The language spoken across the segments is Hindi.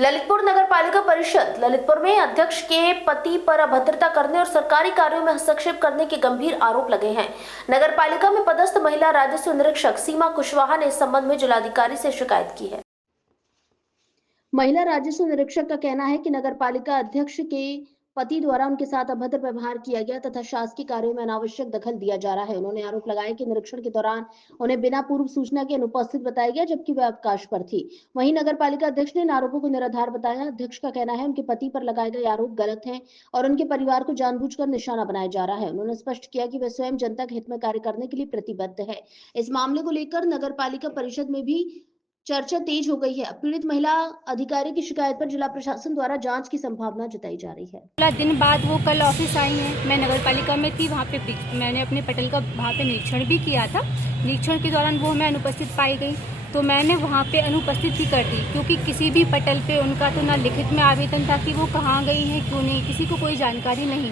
ललितपुर नगर पालिका परिषद ललितपुर में अध्यक्ष के पति पर अभद्रता करने और सरकारी कार्यों में हस्तक्षेप करने के गंभीर आरोप लगे हैं। नगर पालिका में पदस्थ महिला राजस्व निरीक्षक सीमा कुशवाहा ने इस संबंध में जिलाधिकारी से शिकायत की है। महिला राजस्व निरीक्षक का कहना है कि नगर पालिका अध्यक्ष के पति द्वारा उनके साथ अभद्र व्यवहार किया गया तथा शासकीय कार्यों में अनावश्यक दखल दिया जा रहा है। उन्होंने आरोप लगाया कि निरीक्षण के दौरान उन्हें बिना पूर्व सूचना के अनुपस्थित बताया गया, जबकि वे अवकाश पर थी। वहीं नगर पालिका अध्यक्ष ने इन आरोपों को निराधार बताया। अध्यक्ष का कहना है उनके पति पर लगाए गए आरोप गलत हैं और उनके परिवार को जानबूझकर निशाना बनाया जा रहा है। उन्होंने स्पष्ट किया कि वे स्वयं जनता के हित में कार्य करने के लिए प्रतिबद्ध है। इस मामले को लेकर नगर पालिका परिषद में भी चर्चा तेज हो गई है। पीड़ित महिला अधिकारी की शिकायत पर जिला प्रशासन द्वारा जांच की संभावना जताई जा रही है। 16 दिन बाद वो कल ऑफिस आई हैं। मैं नगर पालिका में थी, वहाँ पे मैंने अपने पटल का वहाँ पे निरीक्षण भी किया था। निरीक्षण के दौरान वो मैं अनुपस्थित पाई गई, तो मैंने वहाँ पे अनुपस्थित भी कर दी, क्योंकि किसी भी पटल पे उनका तो ना लिखित में आवेदन था कि वो कहाँ गई हैं, क्यों नहीं, किसी को कोई जानकारी नहीं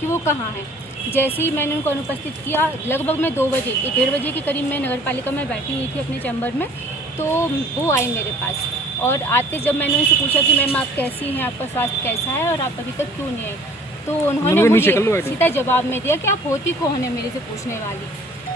कि वो कहाँ हैं। जैसे ही मैंने उनको अनुपस्थित किया, लगभग मैं 2 बजे 1:30 बजे के करीब मैं नगर पालिका में बैठी हुई थी अपने चैम्बर में, तो वो आई मेरे पास और आते जब मैंने उनसे पूछा कि मैम आप कैसी हैं, आपका स्वास्थ्य कैसा है और आप अभी तक क्यों नहीं आए, तो उन्होंने मुझे सीधा जवाब में दिया कि आप होती कौन है मेरे से पूछने वाली,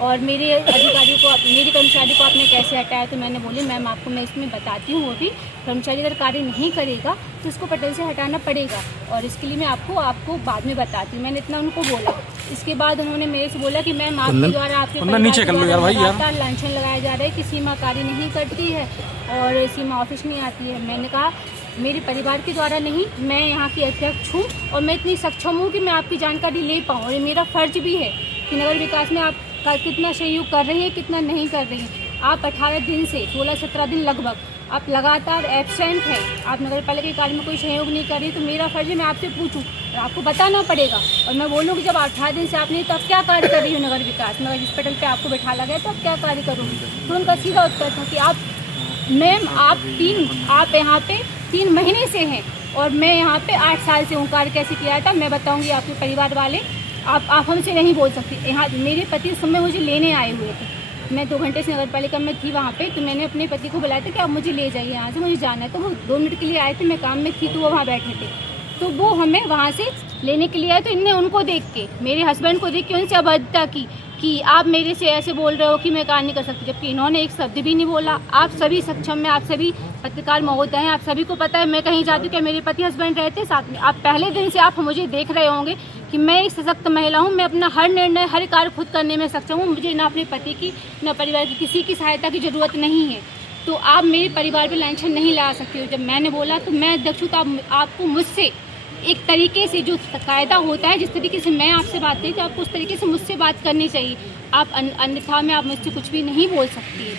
और मेरे अधिकारियों को, मेरे कर्मचारी को आपने कैसे हटाया। तो मैंने बोली मैम आपको मैं इसमें बताती हूँ, अभी कर्मचारी अगर कार्य नहीं करेगा तो इसको पटल से हटाना पड़ेगा और इसके लिए मैं आपको बाद में बताती हूँ। मैंने इतना उनको बोला। इसके बाद उन्होंने मेरे से बोला कि मैम आपके द्वारा आपके लगातार लांछन लगाया जा रहा है कि सीमा कार्य नहीं करती है और सीमा ऑफिस नहीं आती है। मैंने कहा मेरे परिवार के द्वारा नहीं, मैं यहाँ की अध्यक्ष हूँ और मैं इतनी सक्षम हूँ कि मैं आपकी जानकारी ले पाऊँ, और ये मेरा फर्ज भी है कि नगर विकास में आप कितना सहयोग कर रही है, कितना नहीं कर रही है। आप 18 दिन से 16-17 दिन लगभग आप लगातार एब्सेंट हैं, आप नगर पालिका के कार्य में कोई सहयोग नहीं कर रही, तो मेरा फर्ज है मैं आपसे पूछूं और आपको बताना पड़ेगा और मैं बोलूँ कि जब 18 दिन से आप नहीं, तो आप क्या कार्य कर रही हो नगर विकास में, अगर इस पटल पे आपको बैठा लगा है तो आप क्या कार्य करोगे। तो उनका सीधा उत्तर था कि आप मैम आप यहाँ पे 3 महीने से हैं और मैं यहाँ पे 8 साल से हूँ। कार्य कैसे किया था मैं बताऊँगी, आपके परिवार वाले आप हमसे नहीं बोल सकती। यहाँ मेरे पति उस समय मुझे लेने आए हुए थे, मैं 2 घंटे से नगर पालिका में थी वहाँ पे, तो मैंने अपने पति को बुलाया था कि आप मुझे ले जाइए यहाँ से, मुझे जाना है। तो वो 2 मिनट के लिए आए थे, मैं काम में थी तो वो वहाँ बैठे थे, तो वो हमें वहाँ से लेने के लिए आए। तो इनने उनको देख के, मेरे हस्बैंड को देख के उनसे अभद्रता की कि आप मेरे से ऐसे बोल रहे हो कि मैं कार्य नहीं कर सकती, जबकि इन्होंने एक शब्द भी नहीं बोला। आप सभी सक्षम में, आप सभी पत्रकार महोदय हैं, आप सभी को पता है मैं कहीं जाती हूँ क्या मेरे पति हस्बैंड रहते साथ में। आप पहले दिन से आप मुझे देख रहे होंगे कि मैं एक सशक्त महिला हूँ, मैं अपना हर निर्णय, हर कार्य खुद करने में सक्षम हूँ। मुझे ना अपने पति की, ना परिवार की किसी की सहायता की ज़रूरत नहीं है। तो आप मेरे परिवार पर लांछन नहीं ला सकते हो। जब मैंने बोला तो मैं अध्यक्ष हूँ, तो आपको मुझसे एक तरीके से जो कायदा होता है, जिस तरीके से मैं आपसे बात करी, तो आपको उस तरीके से मुझसे बात करनी चाहिए। आप अन्यथा में आप मुझसे कुछ भी नहीं बोल सकती है।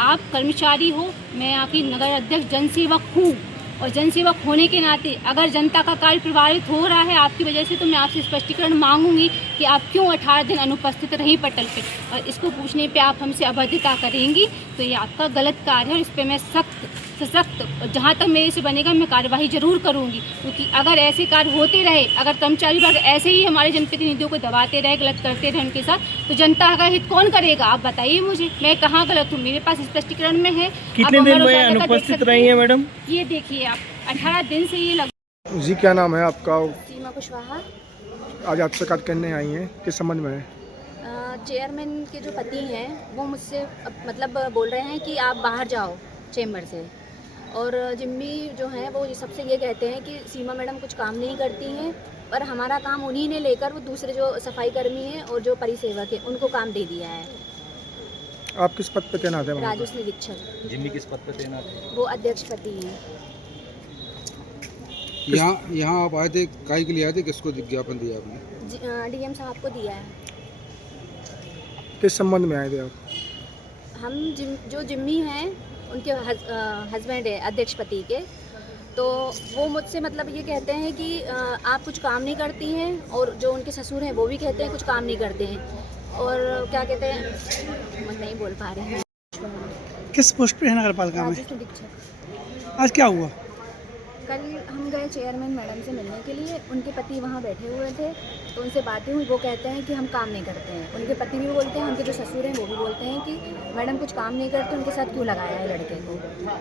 आप कर्मचारी हो, मैं यहाँ की नगर अध्यक्ष जनसेवक हूँ और जनसेवक होने के नाते अगर जनता का कार्य प्रभावित हो रहा है आपकी वजह से, तो मैं आपसे स्पष्टीकरण मांगूंगी कि आप क्यों 18 दिन अनुपस्थित रही पटल पे, और इसको पूछने पे आप हमसे अभद्रता करेंगी तो ये आपका गलत कार्य है और इस पर मैं सख्त जहाँ तक मेरे से बनेगा मैं कार्यवाही जरूर करूंगी। क्योंकि अगर ऐसे कार्य होते रहे, अगर कर्मचारी वर्ग ऐसे ही हमारे जनप्रतिनिधियों को दबाते रहे, गलत करते रहे उनके साथ, तो जनता का हित कौन करेगा। आप बताइए मुझे, मैं कहाँ गलत हूँ, मेरे पास स्पष्टीकरण में है। कितने दिन में अनुपस्थित रही है मैडम? ये देखिए आप 18 दिन से ये लग। जी क्या नाम है आपका? सीमा कुशवाहा। आज आप शिकायत करने आई हैं, किस संबंध में है? चेयरमैन के जो पति हैं वो मुझसे मतलब बोल रहे हैं कि आप बाहर जाओ चेम्बर से, और जिम्मी जो हैं वो सबसे ये कहते हैं कि सीमा मैडम कुछ काम नहीं करती हैं, पर हमारा काम उन्हीं ने लेकर वो दूसरे जो सफाई कर्मी हैं और जो परिसेवक हैं उनको काम दे दिया है। आप किस पद पे तैनात हैं? राजस्व निरीक्षक। जिम्मी किस पद पे तैनात है? वो अध्यक्ष पति हैं। यहाँ आप आए थे, काहे के लिए आए थे, किसको विज्ञापन दिया आपने? डीएम साहब को दिया है। किस संबंध में आए थे आप? हम जो जिम्मी हैं उनके हस्बैंड है अध्यक्ष पति के, तो वो मुझसे मतलब ये कहते हैं कि आप कुछ काम नहीं करती हैं, और जो उनके ससुर हैं वो भी कहते हैं कुछ काम नहीं करते हैं, और क्या कहते हैं मैं नहीं बोल पा रही हूँ। किस पोस्ट पे है नगर पालिका में? राजस्व निरीक्षक। आज क्या हुआ? कल हम गए चेयरमैन मैडम से मिलने के लिए, उनके पति वहाँ बैठे हुए थे, तो उनसे बातें हुई। वो कहते हैं कि हम काम नहीं करते हैं। उनके पति भी बोलते हैं, उनके जो ससुर हैं वो भी बोलते हैं कि मैडम कुछ काम नहीं करते, उनके साथ क्यों लगाया है लड़के को।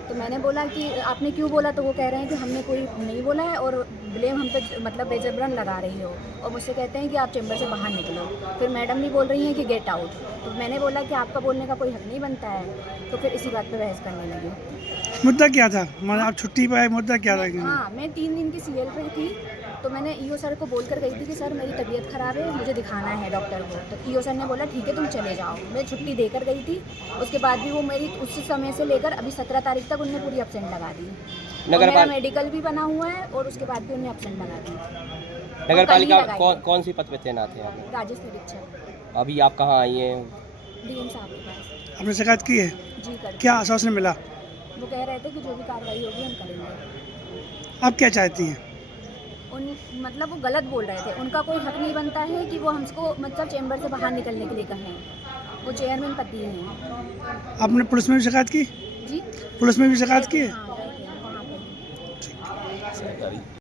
तो मैंने बोला कि आपने क्यों बोला, तो वो कह रहे हैं कि हमने कोई नहीं बोला है और ब्लेम हम पे मतलब बेजबरन लगा रही हो, और मुझसे कहते हैं कि आप चैम्बर से बाहर निकलो। फिर मैडम भी बोल रही हैं कि गेट आउट। तो मैंने बोला कि आपका बोलने का कोई हक नहीं बनता है, तो फिर इसी बात पर बहस करने लगी। मुद्दा क्या था, मतलब आप छुट्टी पे आए, मुद्दा क्या था? हाँ, मैं 3 दिन की सीएल पे थी, तो मैंने ईओ सर को बोल कर गई थी कि सर मेरी तबीयत ख़राब है, मुझे दिखाना है डॉक्टर को। तो ईओ सर ने बोला ठीक है तुम चले जाओ। मैं छुट्टी देकर गई थी, उसके बाद भी वो मेरी उस समय से लेकर अभी 17 तारीख तक उनने पूरी एब्सेंट लगा दी। मेरा मेडिकल भी बना हुआ है और उसके बाद भी उन्हें एब्सेंट लगा दी। नगर पालिका कौन सी पद पे तैनात है आप? राजेश निरीक्षक। अभी आप कहाँ आई हैं? डीएम साहब के पास। आपने शिकायत की है? जी कर। क्या आश्वासन मिला? वो कह रहे थे कि जो भी कार्रवाई होगी हम करेंगे। आप क्या चाहती हैं? उन मतलब वो गलत बोल रहे थे, उनका कोई हक नहीं बनता है कि वो हमको मतलब चैम्बर से बाहर निकलने के लिए कहें। वो चेयरमैन पति हैं। आपने पुलिस में भी शिकायत की? जी, पुलिस में भी शिकायत की है? हाँ, वहाँ पे।